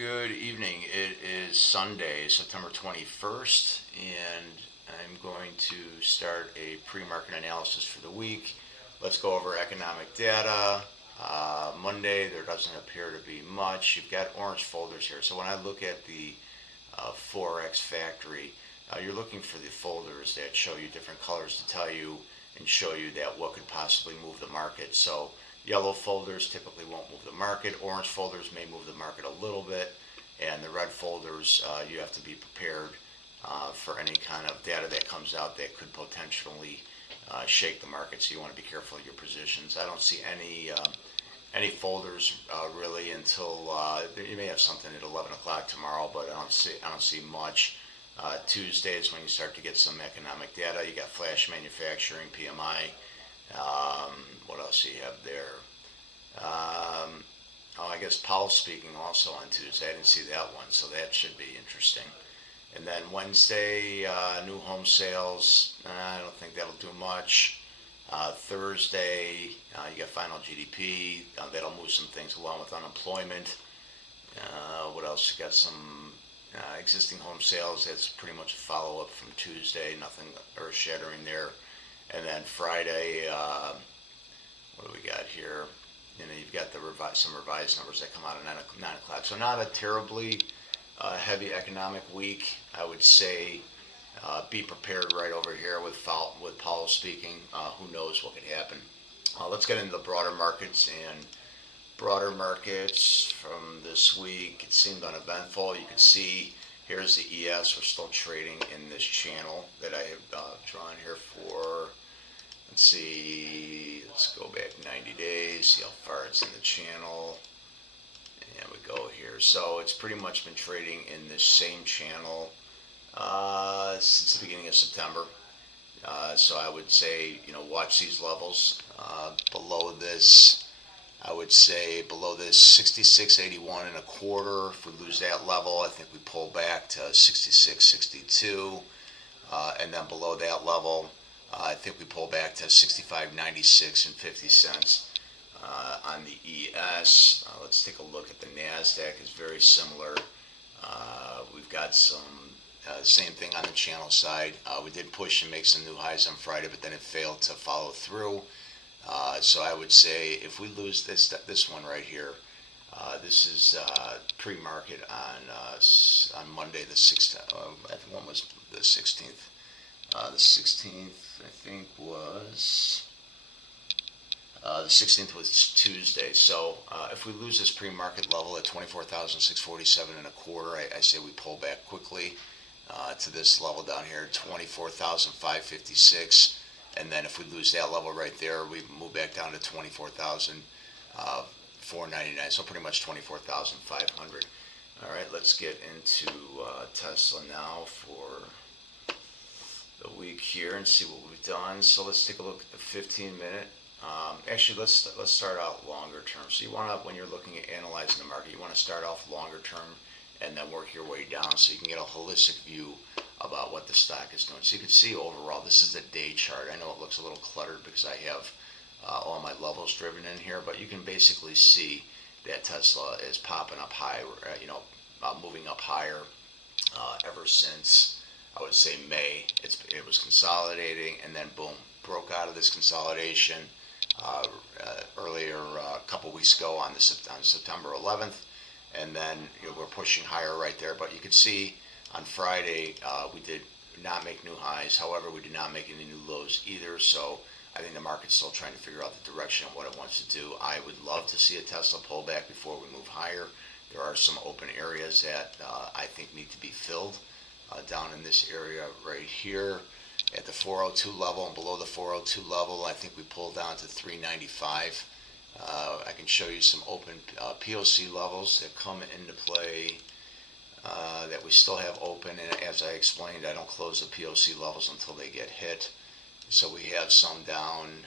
Good evening. It is Sunday, September 21st, and I'm going to start a pre-market analysis for the week. Let's go over economic data. Monday, there doesn't appear to be much. You've got orange folders here. So when I look at the Forex Factory, you're looking for the folders that show you different colors to tell you and show you that what could possibly move the market. So yellow folders typically won't move the market. Orange folders may move the market a little bit. And the red folders, you have to be prepared for any kind of data that comes out that could potentially shake the market. So you want to be careful of your positions. I don't see any folders really until you may have something at 11 o'clock tomorrow, but I don't see much. Tuesday is when you start to get some economic data. You got flash manufacturing, PMI. What else do you have there? I guess Powell's speaking also on Tuesday. I didn't see that one, so that should be interesting. And then Wednesday, new home sales. I don't think that'll do much. Thursday, you got final GDP. That'll move some things along with unemployment. What else? You got some existing home sales. That's pretty much a follow-up from Tuesday. Nothing earth-shattering there. And then Friday, what do we got here? You've got some revised numbers that come out at 9 o'clock. So not a terribly heavy economic week. I would say be prepared right over here with Powell speaking. Who knows what could happen. Let's get into the broader markets. And broader markets from this week, it seemed uneventful. You can see here's the ES. We're still trading in this channel that I have drawn here for. Let's see, let's go back 90 days, see how far it's in the channel, and we go here. So it's pretty much been trading in this same channel since the beginning of September. So I would say, watch these levels. Below this, I would say below this 66.81 and a quarter. If we lose that level, I think we pull back to 66.62, and then below that level, I think we pull back to 65.96 and 50 cents on the ES. Let's take a look at the NASDAQ. It's very similar. We've got some same thing on the channel side. We did push and make some new highs on Friday, but then it failed to follow through. So I would say if we lose this one right here, this is pre-market on Monday the 6th. I think one was the 16th. The 16th, I think, was the 16th was Tuesday. So if we lose this pre-market level at 24,647 and a quarter, I say we pull back quickly to this level down here, 24,556. And then if we lose that level right there, we move back down to 24,499. So pretty much 24,500. All right, let's get into Tesla now for the week here and see what we've done. So let's take a look at the 15-minute. Actually, let's start out longer term. So you want to, when you're looking at analyzing the market, you want to start off longer term and then work your way down so you can get a holistic view about what the stock is doing. So you can see overall, this is the day chart. I know it looks a little cluttered because I have all my levels driven in here, but you can basically see that Tesla is popping up high, moving up higher ever since, I would say, May. It was consolidating, and then boom, broke out of this consolidation earlier a couple weeks ago on September 11th, and then we're pushing higher right there. But you could see on Friday we did not make new highs. However, we did not make any new lows either. So I think the market's still trying to figure out the direction of what it wants to do. I would love to see a Tesla pull back before we move higher. There are some open areas that I think need to be filled. Down in this area right here at the 402 level and below the 402 level, I think we pulled down to 395. I can show you some open POC levels that come into play that we still have open, and as I explained, I don't close the POC levels until they get hit. So we have some down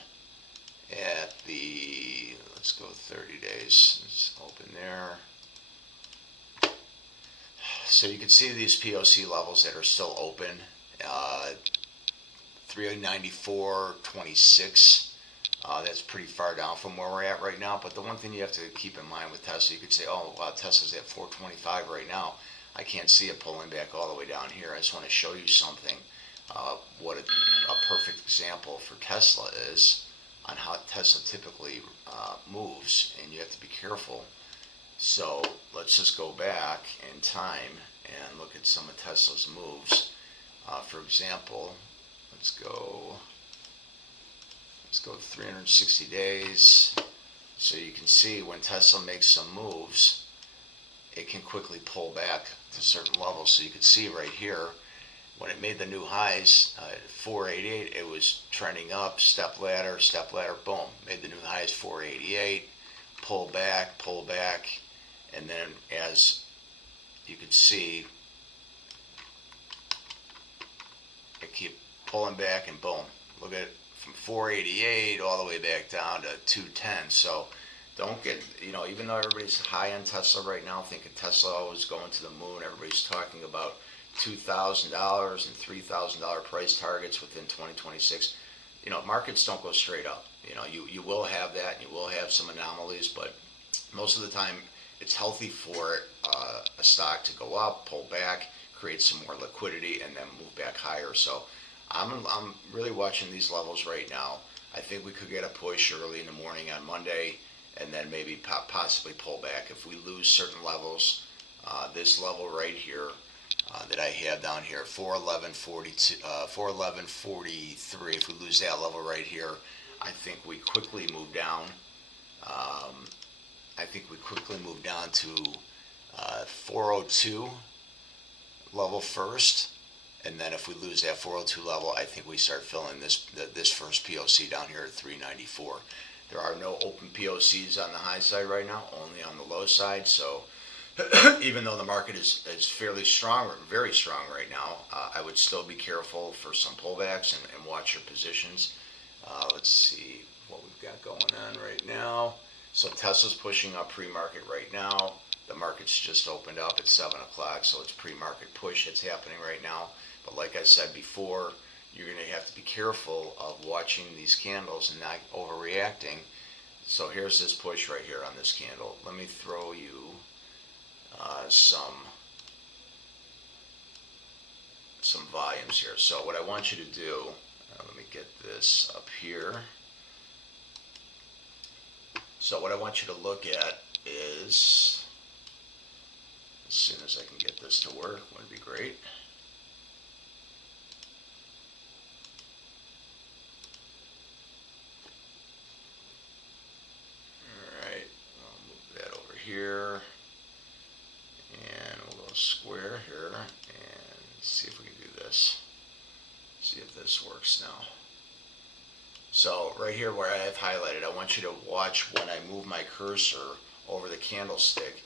at the, let's go 30 days, it's open there. So you can see these POC levels that are still open, 394.26 That's pretty far down from where we're at right now. But the one thing you have to keep in mind with Tesla, you could say, oh, wow, Tesla's at 425 right now. I can't see it pulling back all the way down here. I just want to show you something, what a perfect example for Tesla is on how Tesla typically moves, and you have to be careful. So let's just go back in time and look at some of Tesla's moves. For example, let's go 360 days. So you can see when Tesla makes some moves, it can quickly pull back to certain levels. So you can see right here, when it made the new highs at 488, it was trending up, step ladder, boom. Made the new highs 488, pull back, and then as you can see, it keep pulling back and boom. Look at it from 488 all the way back down to 210. So don't get, even though everybody's high on Tesla right now, thinking Tesla was going to the moon, everybody's talking about $2,000 and $3,000 price targets within 2026. Markets don't go straight up. You will have that, and you will have some anomalies, but most of the time it's healthy for a stock to go up, pull back, create some more liquidity, and then move back higher. So I'm really watching these levels right now. I think we could get a push early in the morning on Monday, and then maybe possibly pull back. If we lose certain levels, this level right here that I have down here, 411.42, 411.43, if we lose that level right here, I think we quickly move down. I think we quickly move down to 402 level first, and then if we lose that 402 level, I think we start filling this first POC down here at 394. There are no open POCs on the high side right now, only on the low side. So even though the market is fairly strong, or very strong right now, I would still be careful for some pullbacks and watch your positions. Let's see what we've got going on right now. So Tesla's pushing up pre-market right now. The market's just opened up at 7 o'clock, so it's pre-market push that's happening right now. But like I said before, you're going to have to be careful of watching these candles and not overreacting. So here's this push right here on this candle. Let me throw you some volumes here. So what I want you to do, let me get this up here. So what I want you to look at is, as soon as I can get this to work, would be great. Alright, I'll move that over here, and we'll go square here, and see if we can do this. See if this works now. So right here where I have highlighted, I want you to watch when I move my cursor over the candlestick.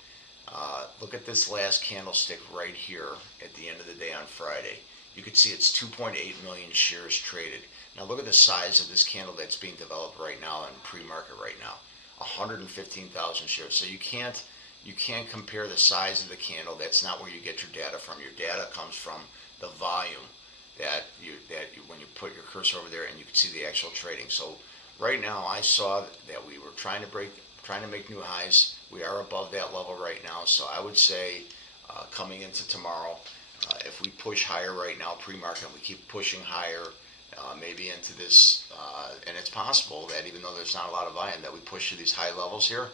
Look at this last candlestick right here at the end of the day on Friday. You can see it's 2.8 million shares traded. Now look at the size of this candle that's being developed right now in pre-market right now. 115,000 shares. So you can't compare the size of the candle. That's not where you get your data from. Your data comes from the volume that when you put your cursor over there and you can see the actual trading. So right now I saw that we were trying to make new highs. We are above that level right now. So I would say coming into tomorrow, if we push higher right now pre-market, we keep pushing higher, maybe into this, and it's possible that even though there's not a lot of volume, that we push to these high levels here.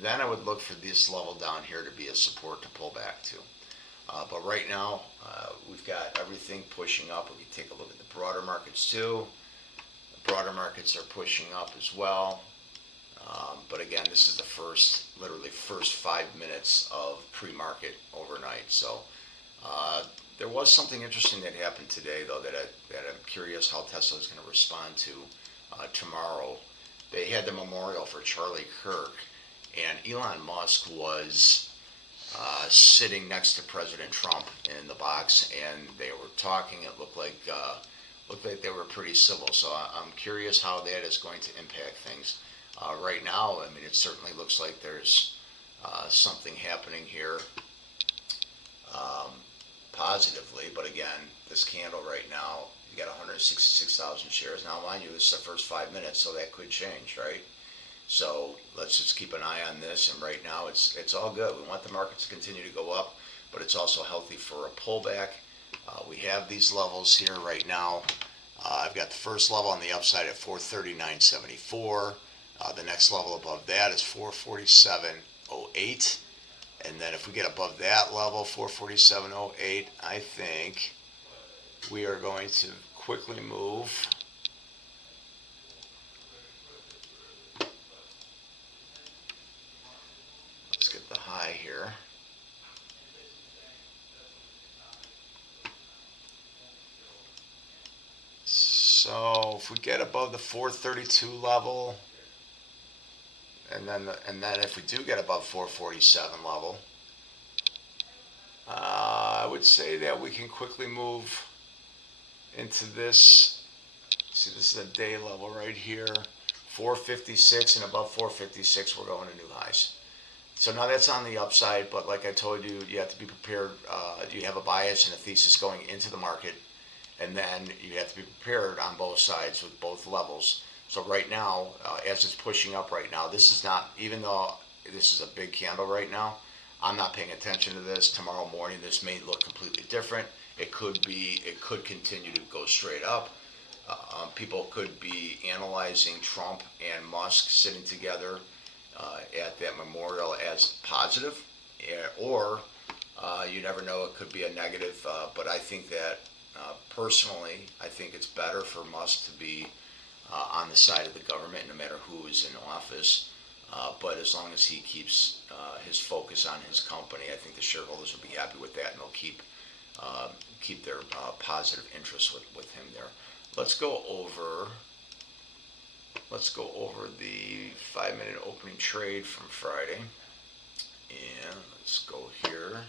Then I would look for this level down here to be a support to pull back to. But right now, we've got everything pushing up. We can take a look at the broader markets too. The broader markets are pushing up as well. But again, this is the literally first 5 minutes of pre-market overnight. So there was something interesting that happened today, though, that I'm curious how Tesla is going to respond to tomorrow. They had the memorial for Charlie Kirk, and Elon Musk was sitting next to President Trump in the box, and they were talking. It looked like they were pretty civil. So I'm curious how that is going to impact things. Right now, I mean, it certainly looks like there's something happening here. positively, but again, this candle right now, you got 166,000 shares. Now, mind you, this is the first 5 minutes, so that could change, right? So let's just keep an eye on this, and right now it's all good. We want the market to continue to go up, but it's also healthy for a pullback. We have these levels here right now. I've got the first level on the upside at 439.74. The next level above that is 447.08. And then if we get above that level, 447.08, I think we are going to quickly move. Let's get the high here. So if we get above the 432 level, and then if we do get above 447 level, I would say that we can quickly move into this. See, this is a day level right here, 456, and above 456 we're going to new highs. So now that's on the upside, but like I told you, you have to be prepared. You have a bias and a thesis going into the market, and then you have to be prepared on both sides with both levels. So right now, as it's pushing up right now, this is not, even though this is a big candle right now, I'm not paying attention to this. Tomorrow morning, this may look completely different. It could continue to go straight up. People could be analyzing Trump and Musk sitting together at that memorial as positive, or you never know, it could be a negative. But I think that personally, I think it's better for Musk to be on the side of the government, no matter who is in office. But as long as he keeps his focus on his company, I think the shareholders will be happy with that, and they'll keep their positive interest with him there. Let's go over the 5-minute opening trade from Friday, and let's go here,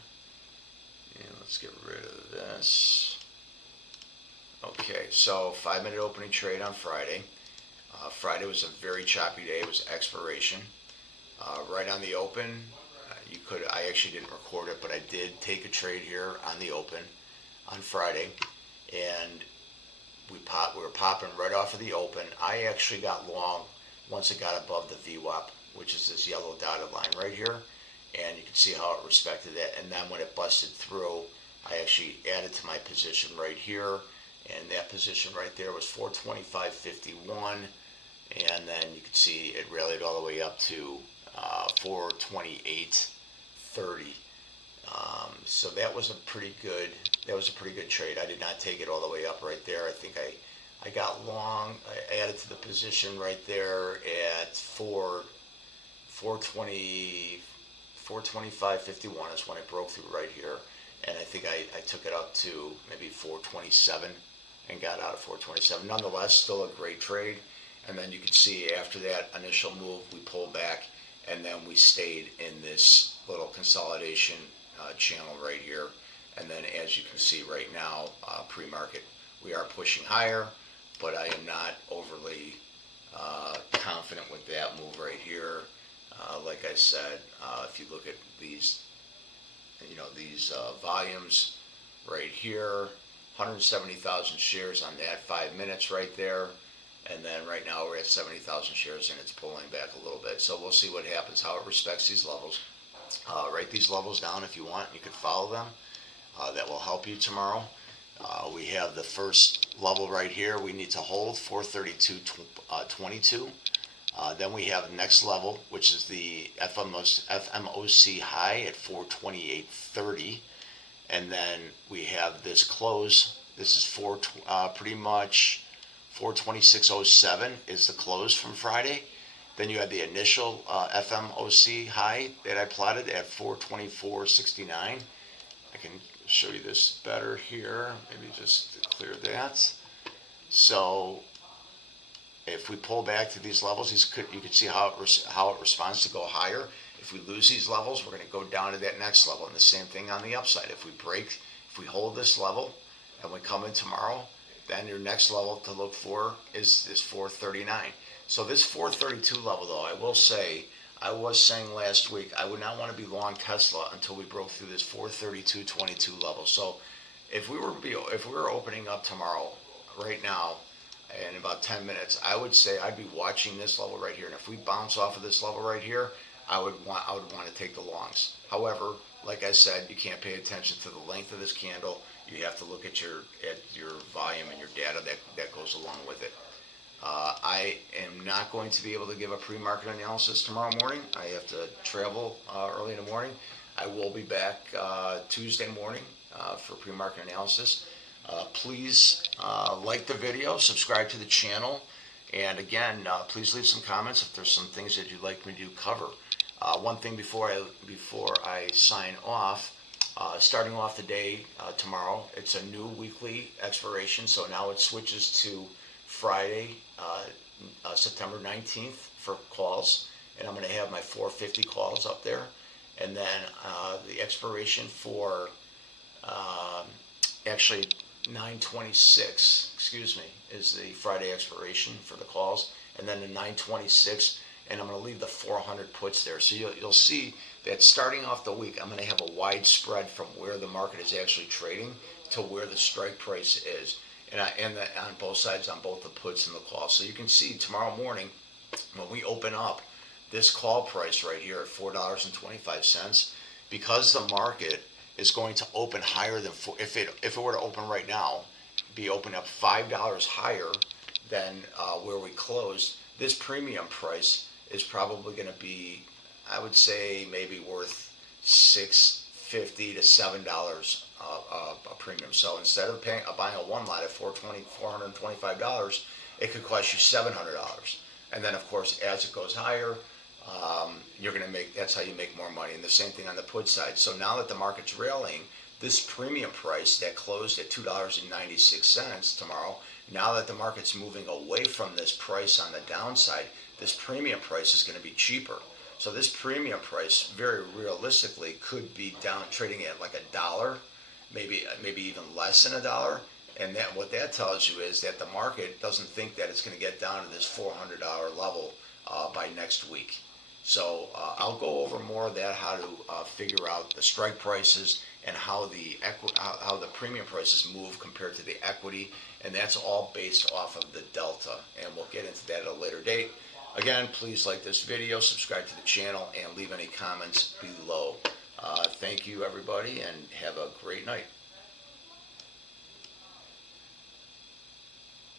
and let's get rid of this. Okay, so 5-minute opening trade on Friday. Friday was a very choppy day. It was expiration. Right on the open, I actually didn't record it, but I did take a trade here on the open on Friday, and we were popping right off of the open. I actually got long once it got above the VWAP, which is this yellow dotted line right here, and you can see how it respected that. And then when it busted through, I actually added to my position right here, and that position right there was 425.51, and then you can see it rallied all the way up to 428.30. So that was a pretty good trade. I did not take it all the way up right there. I think I got long. I added to the position right there at 425.51 is when it broke through right here, and I think I took it up to maybe 427 and got out of 427. Nonetheless, still a great trade. And then you can see after that initial move, we pulled back, and then we stayed in this little consolidation channel right here. And then as you can see right now, pre-market, we are pushing higher, but I am not overly confident with that move right here. Like I said, if you look at these, these volumes right here, 170,000 shares on that 5 minutes right there. And then right now we're at 70,000 shares, and it's pulling back a little bit. So we'll see what happens, how it respects these levels. Write these levels down if you want. You can follow them. That will help you tomorrow. We have the first level right here. We need to hold 432.22. Then we have the next level, which is the FMOC high at 428.30. And then we have this close. This is pretty much 426.07 is the close from Friday. Then you have the initial FMOC high that I plotted at 424.69. I can show you this better here, maybe just to clear that. So if we pull back to these levels, you can see how it responds to go higher. If we lose these levels, we're going to go down to that next level, and the same thing on the upside. If we hold this level and we come in tomorrow, then your next level to look for is this 439. So this 432 level, though, I will say, I was saying last week I would not want to be long Tesla until we broke through this 432.22 level. So if we were opening up tomorrow, right now, in about 10 minutes, I would say I'd be watching this level right here. And if we bounce off of this level right here, I would want to take the longs. However, like I said, you can't pay attention to the length of this candle. You have to look at your volume and your data that goes along with it. I am not going to be able to give a pre-market analysis tomorrow morning. I have to travel early in the morning. I will be back Tuesday morning for pre-market analysis. Please like the video, subscribe to the channel, and again, please leave some comments if there's some things that you'd like me to cover. One thing before I sign off, starting off the day tomorrow, it's a new weekly expiration, so now it switches to Friday, September 19th for calls, and I'm going to have my 450 calls up there, and then the expiration for actually 9/26, excuse me, is the Friday expiration for the calls, and then the 9/26, and I'm going to leave the 400 puts there. So you'll see that starting off the week, I'm going to have a wide spread from where the market is actually trading to where the strike price is, and on both sides, on both the puts and the calls. So you can see tomorrow morning when we open up this call price right here at $4.25, because the market is going to open higher than if it were to open right now, be open up $5 higher than where we closed. This premium price is probably going to be, I would say, maybe worth $6.50 to $7 a premium. So instead of buying a one lot at $425, it could cost you $700. And then of course, as it goes higher, you're going to make, that's how you make more money. And the same thing on the put side. So now that the market's rallying, this premium price that closed at $2.96 tomorrow, now that the market's moving away from this price on the downside, this premium price is going to be cheaper. So this premium price, very realistically, could be down trading at like $1, maybe even less than $1. And that, what that tells you is that the market doesn't think that it's going to get down to this $400 level by next week. So I'll go over more of that, how to figure out the strike prices and how the premium prices move compared to the equity, and that's all based off of the delta, and we'll get into that at a later date. Again, please like this video, subscribe to the channel, and leave any comments below. Thank you, everybody, and have a great night.